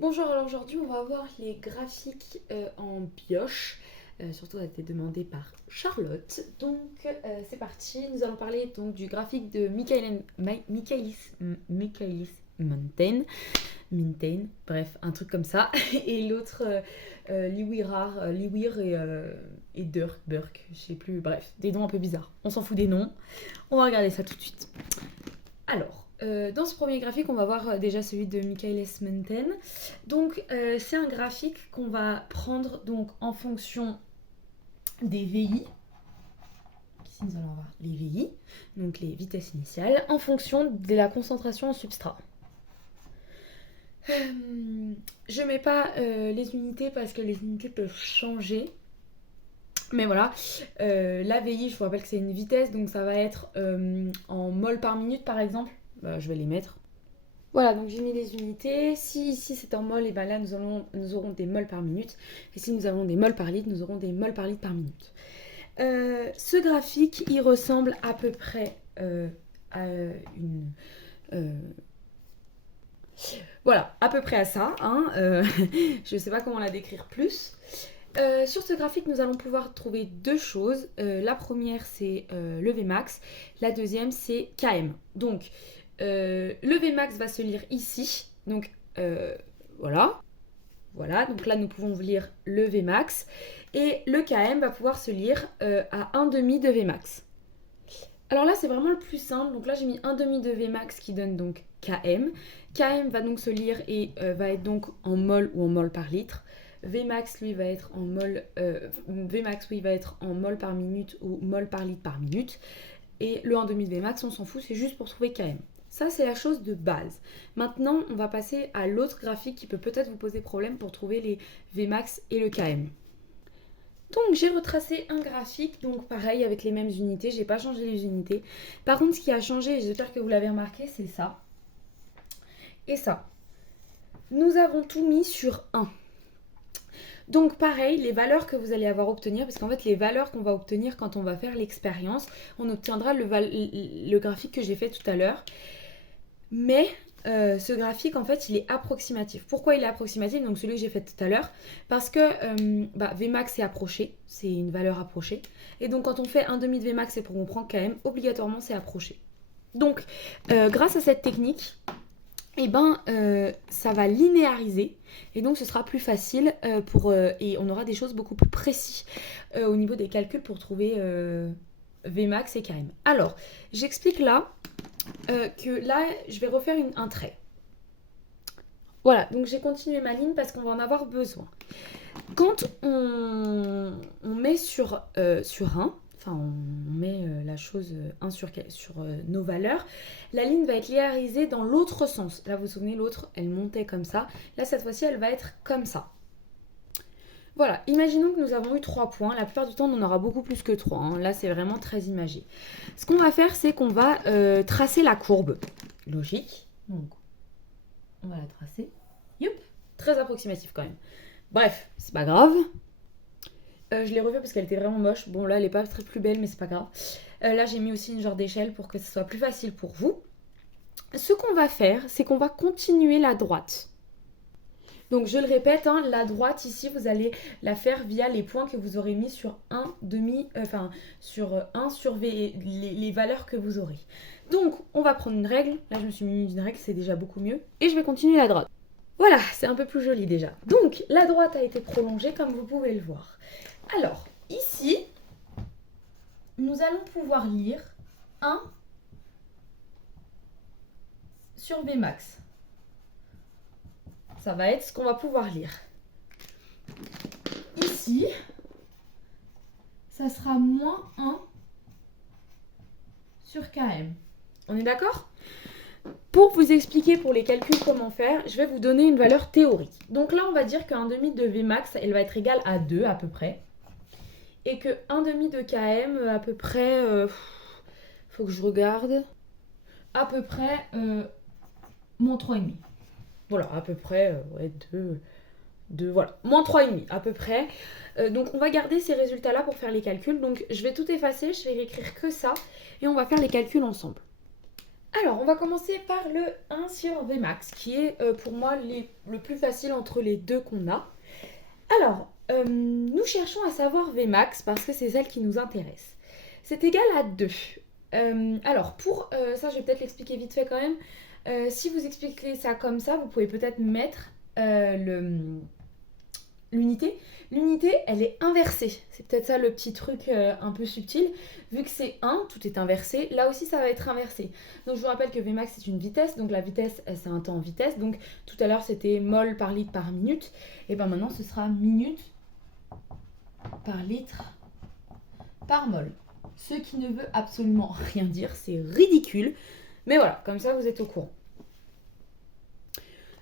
Bonjour, alors aujourd'hui on va voir les graphiques en pioche, surtout ça a été demandé par Charlotte. Donc c'est parti, nous allons parler donc du graphique de Michaelis Mintain, bref, un truc comme ça, et l'autre Liwir et Burk, je sais plus, bref, des noms un peu bizarres. On s'en fout des noms, on va regarder ça tout de suite. Alors, dans ce premier graphique, on va voir déjà celui de Michaelis Menten. Donc, c'est un graphique qu'on va prendre donc, en fonction des VI. Ici, nous allons avoir les VI, donc les vitesses initiales, en fonction de la concentration en substrat. Je mets pas les unités parce que les unités peuvent changer. Mais voilà, la VI, je vous rappelle que c'est une vitesse, donc ça va être en mol par minute par exemple. Je vais les mettre. Voilà, donc j'ai mis les unités. Si ici c'est en mol, et ben là nous aurons des mols par minute. Et si nous avons des mols par litre, nous aurons des mols par litre par minute. Ce graphique, il ressemble à peu près à une... voilà, à peu près à ça. Hein, je ne sais pas comment la décrire plus. Sur ce graphique, nous allons pouvoir trouver deux choses. La première, c'est le Vmax. La deuxième, c'est Km. Donc, le Vmax va se lire ici. Donc, voilà. Voilà, donc là, nous pouvons lire le Vmax. Et le Km va pouvoir se lire à 1,5 de Vmax. Alors là, c'est vraiment le plus simple. Donc là, j'ai mis 1,5 de Vmax qui donne donc Km. Km va donc se lire et va être donc en mol ou en mol par litre. Vmax, lui, va être en mol, va être en mol par minute ou mol par litre par minute. Et le 1,5 de Vmax, on s'en fout, c'est juste pour trouver Km. Ça, c'est la chose de base. Maintenant, on va passer à l'autre graphique qui peut peut-être vous poser problème pour trouver les Vmax et le Km. Donc, j'ai retracé un graphique, donc pareil, avec les mêmes unités. J'ai pas changé les unités. Par contre, ce qui a changé, et j'espère que vous l'avez remarqué, c'est ça. Et ça. Nous avons tout mis sur 1. Donc pareil, les valeurs que vous allez avoir obtenir, parce qu'en fait les valeurs qu'on va obtenir quand on va faire l'expérience, on obtiendra le graphique que j'ai fait tout à l'heure. Mais ce graphique en fait il est approximatif. Pourquoi il est approximatif? Donc celui que j'ai fait tout à l'heure, parce que Vmax est approché, c'est une valeur approchée. Et donc quand on fait 1,5 de Vmax et qu'on prend Km, obligatoirement c'est approché. Donc grâce à cette technique, ça va linéariser et donc ce sera plus facile et on aura des choses beaucoup plus précises au niveau des calculs pour trouver Vmax et Km. Alors, j'explique là que là, je vais refaire un trait. Voilà, donc j'ai continué ma ligne parce qu'on va en avoir besoin. Quand on met sur 1, enfin on met la chose 1 sur nos valeurs, la ligne va être linéarisée dans l'autre sens. Là vous vous souvenez, l'autre elle montait comme ça. Là cette fois-ci elle va être comme ça. Voilà, imaginons que nous avons eu 3 points. La plupart du temps on en aura beaucoup plus que 3. Hein. Là c'est vraiment très imagé. Ce qu'on va faire c'est qu'on va tracer la courbe. Logique. Donc on va la tracer. Youp, très approximatif quand même. Bref, c'est pas grave. Je l'ai refait parce qu'elle était vraiment moche. Bon, là, elle est pas très plus belle, mais c'est pas grave. Là, j'ai mis aussi une genre d'échelle pour que ce soit plus facile pour vous. Ce qu'on va faire, c'est qu'on va continuer la droite. Donc, je le répète, hein, la droite, ici, vous allez la faire via les points que vous aurez mis sur 1 sur V, les valeurs que vous aurez. Donc, on va prendre une règle. Là, je me suis mis une règle, c'est déjà beaucoup mieux. Et je vais continuer la droite. Voilà, c'est un peu plus joli déjà. Donc, la droite a été prolongée, comme vous pouvez le voir. Alors, ici, nous allons pouvoir lire 1 sur Vmax. Ça va être ce qu'on va pouvoir lire. Ici, ça sera moins 1 sur Km. On est d'accord? Pour vous expliquer pour les calculs comment faire, je vais vous donner une valeur théorique. Donc là, on va dire qu'un demi de Vmax, elle va être égale à 2 à peu près. Et que 1,5 de Km, à peu près, faut que je regarde, à peu près, moins 3,5. Voilà, à peu près, 2, voilà, moins 3,5 à peu près. Donc on va garder ces résultats-là pour faire les calculs. Donc je vais tout effacer, je vais écrire que ça, et on va faire les calculs ensemble. Alors, on va commencer par le 1 sur Vmax, qui est pour moi le plus facile entre les deux qu'on a. Alors, nous cherchons à savoir Vmax parce que c'est celle qui nous intéresse. C'est égal à 2. Alors, pour ça, je vais peut-être l'expliquer vite fait quand même. Si vous expliquez ça comme ça, vous pouvez peut-être mettre l'unité. L'unité, elle est inversée. C'est peut-être ça le petit truc un peu subtil. Vu que c'est 1, tout est inversé. Là aussi, ça va être inversé. Donc, je vous rappelle que Vmax, c'est une vitesse. Donc, la vitesse, c'est un temps en vitesse. Donc, tout à l'heure, c'était mol par litre par minute. Et bien maintenant, ce sera minute par litre par mol. Ce qui ne veut absolument rien dire. C'est ridicule. Mais voilà, comme ça, vous êtes au courant.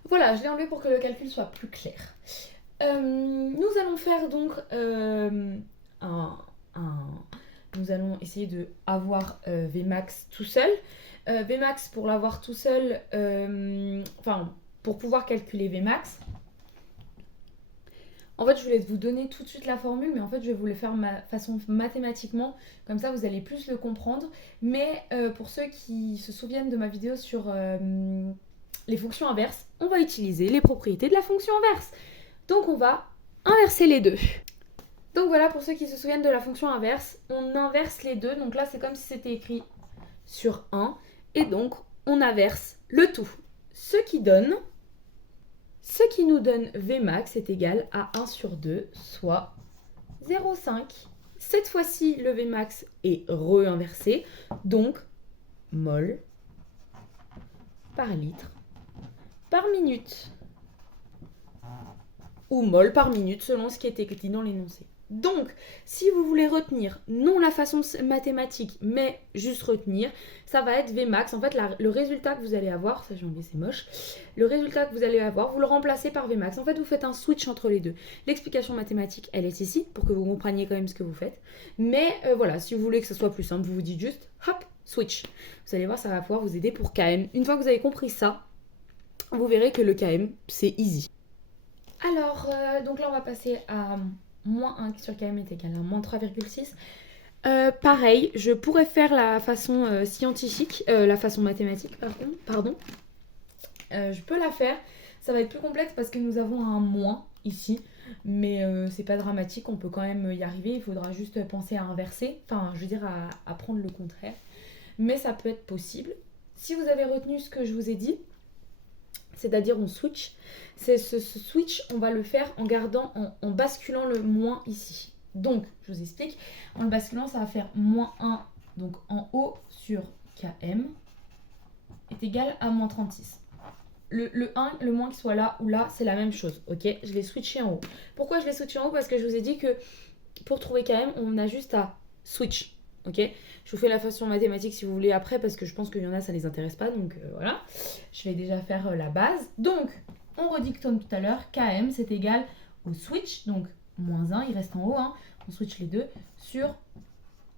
Voilà, je l'ai enlevé pour que le calcul soit plus clair. Nous allons faire donc nous allons essayer de avoir Vmax tout seul. Vmax, pour l'avoir tout seul, pour pouvoir calculer Vmax, en fait, je voulais vous donner tout de suite la formule, mais en fait, je vais vous le faire façon mathématiquement, comme ça, vous allez plus le comprendre. Mais pour ceux qui se souviennent de ma vidéo sur les fonctions inverses, on va utiliser les propriétés de la fonction inverse. Donc on va inverser les deux. Donc voilà, pour ceux qui se souviennent de la fonction inverse, on inverse les deux. Donc là, c'est comme si c'était écrit sur 1. Et donc, on inverse le tout. Ce qui nous donne Vmax est égal à 1 sur 2, soit 0,5. Cette fois-ci, le Vmax est re-inversé. Donc, mol par litre par minute. Ou mol par minute selon ce qui est écrit dans l'énoncé. Donc, si vous voulez retenir, non la façon mathématique, mais juste retenir, ça va être Vmax. En fait, le résultat que vous allez avoir, ça j'ai enlevé, c'est moche, le résultat que vous allez avoir, vous le remplacez par Vmax. En fait, vous faites un switch entre les deux. L'explication mathématique, elle est ici, pour que vous compreniez quand même ce que vous faites. Mais voilà, si vous voulez que ce soit plus simple, vous vous dites juste, hop, switch. Vous allez voir, ça va pouvoir vous aider pour KM. Une fois que vous avez compris ça, vous verrez que le KM, c'est easy. Alors, donc là, on va passer à moins 1 sur km est égal à moins 3,6. Pareil, je pourrais faire la façon scientifique, la façon mathématique, pardon. Je peux la faire. Ça va être plus complexe parce que nous avons un moins ici. Mais c'est pas dramatique, on peut quand même y arriver. Il faudra juste penser à inverser. Enfin, je veux dire à prendre le contraire. Mais ça peut être possible. Si vous avez retenu ce que je vous ai dit, c'est-à-dire on switch. Ce switch, on va le faire en gardant, en basculant le moins ici. Donc, je vous explique. En le basculant, ça va faire moins 1, donc en haut sur km, est égal à moins 36. Le 1, le moins qui soit là ou là, c'est la même chose, ok? Je l'ai switché en haut. Pourquoi je l'ai switché en haut? Parce que je vous ai dit que pour trouver km, on a juste à switch. Ok, je vous fais la façon mathématique si vous voulez après parce que je pense qu'il y en a ça les intéresse pas, donc voilà, je vais déjà faire la base. Donc on redictonne tout à l'heure, km c'est égal au switch, donc moins 1, il reste en haut, hein. On switch les deux sur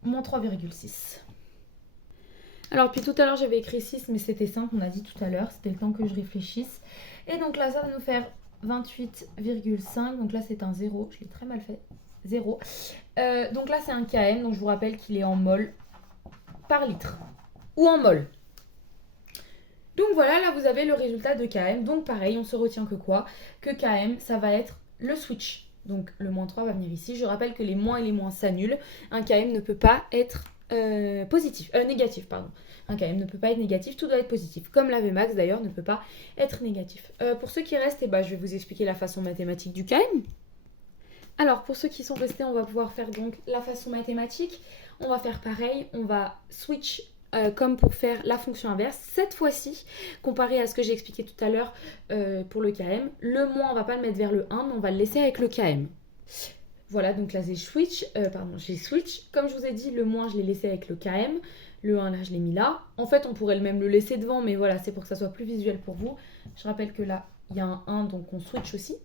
moins 3,6. Alors puis tout à l'heure j'avais écrit 6 mais c'était simple, on a dit tout à l'heure, c'était le temps que je réfléchisse. Et donc là ça va nous faire 28,5, donc là c'est un 0, je l'ai très mal fait. 0. Donc là c'est un km, donc je vous rappelle qu'il est en mol par litre ou en mol. Donc voilà, là vous avez le résultat de km. Donc pareil, on se retient que quoi? Que km, ça va être le switch. Donc le moins 3 va venir ici. Je rappelle que les moins et les moins s'annulent. Un km ne peut pas être négatif, pardon. Un km ne peut pas être négatif, tout doit être positif. Comme la Vmax d'ailleurs ne peut pas être négatif. Pour ceux qui restent, je vais vous expliquer la façon mathématique du km. Alors, pour ceux qui sont restés, on va pouvoir faire donc la façon mathématique. On va faire pareil, on va switch comme pour faire la fonction inverse. Cette fois-ci, comparé à ce que j'ai expliqué tout à l'heure pour le km, le moins, on va pas le mettre vers le 1, mais on va le laisser avec le km. Voilà, donc là, j'ai switch. Comme je vous ai dit, le moins, je l'ai laissé avec le km. Le 1, là, je l'ai mis là. En fait, on pourrait même le laisser devant, mais voilà, c'est pour que ça soit plus visuel pour vous. Je rappelle que là, il y a un 1, donc on switch aussi.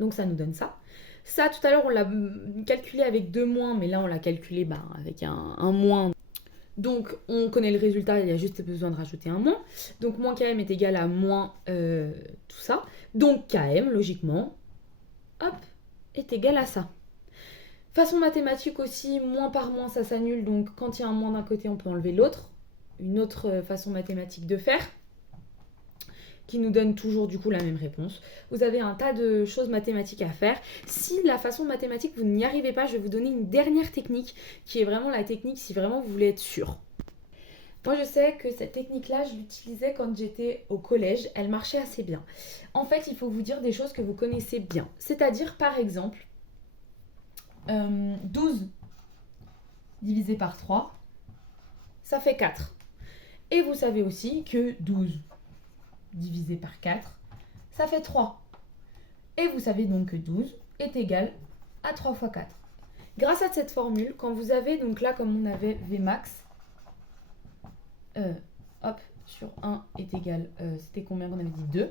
Donc ça nous donne ça. Ça, tout à l'heure, on l'a calculé avec 2 moins, mais là, on l'a calculé avec un moins. Donc, on connaît le résultat, il y a juste besoin de rajouter un moins. Donc, moins km est égal à moins tout ça. Donc, km, logiquement, hop, est égal à ça. Façon mathématique aussi, moins par moins, ça s'annule. Donc, quand il y a un moins d'un côté, on peut enlever l'autre. une autre façon mathématique de faire, qui nous donne toujours du coup la même réponse. Vous avez un tas de choses mathématiques à faire. Si la façon mathématique, vous n'y arrivez pas, je vais vous donner une dernière technique, qui est vraiment la technique si vraiment vous voulez être sûr. Moi, je sais que cette technique-là, je l'utilisais quand j'étais au collège. Elle marchait assez bien. En fait, il faut vous dire des choses que vous connaissez bien. C'est-à-dire, par exemple, 12 divisé par 3, ça fait 4. Et vous savez aussi que 12 divisé par 4, ça fait 3. Et vous savez donc que 12 est égal à 3 fois 4. Grâce à cette formule, quand vous avez, donc là comme on avait Vmax, sur 1 est égal, c'était combien qu'on avait dit 2.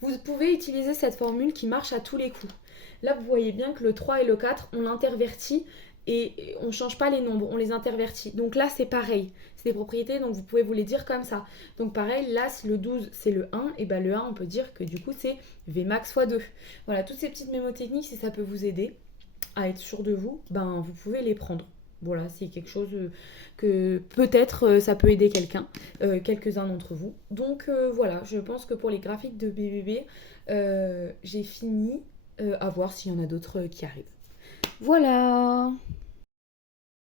Vous pouvez utiliser cette formule qui marche à tous les coups. Là, vous voyez bien que le 3 et le 4, on l'intervertit et on ne change pas les nombres, on les intervertit. Donc là, c'est pareil. C'est des propriétés, donc vous pouvez vous les dire comme ça. Donc pareil, là, si le 12, c'est le 1, et bien le 1, on peut dire que du coup, c'est Vmax fois 2. Voilà, toutes ces petites mémotechniques, si ça peut vous aider à être sûr de vous, ben vous pouvez les prendre. Voilà, c'est quelque chose que peut-être ça peut aider quelques-uns d'entre vous. Donc voilà, je pense que pour les graphiques de BBB, j'ai fini. À voir s'il y en a d'autres qui arrivent. Voilà!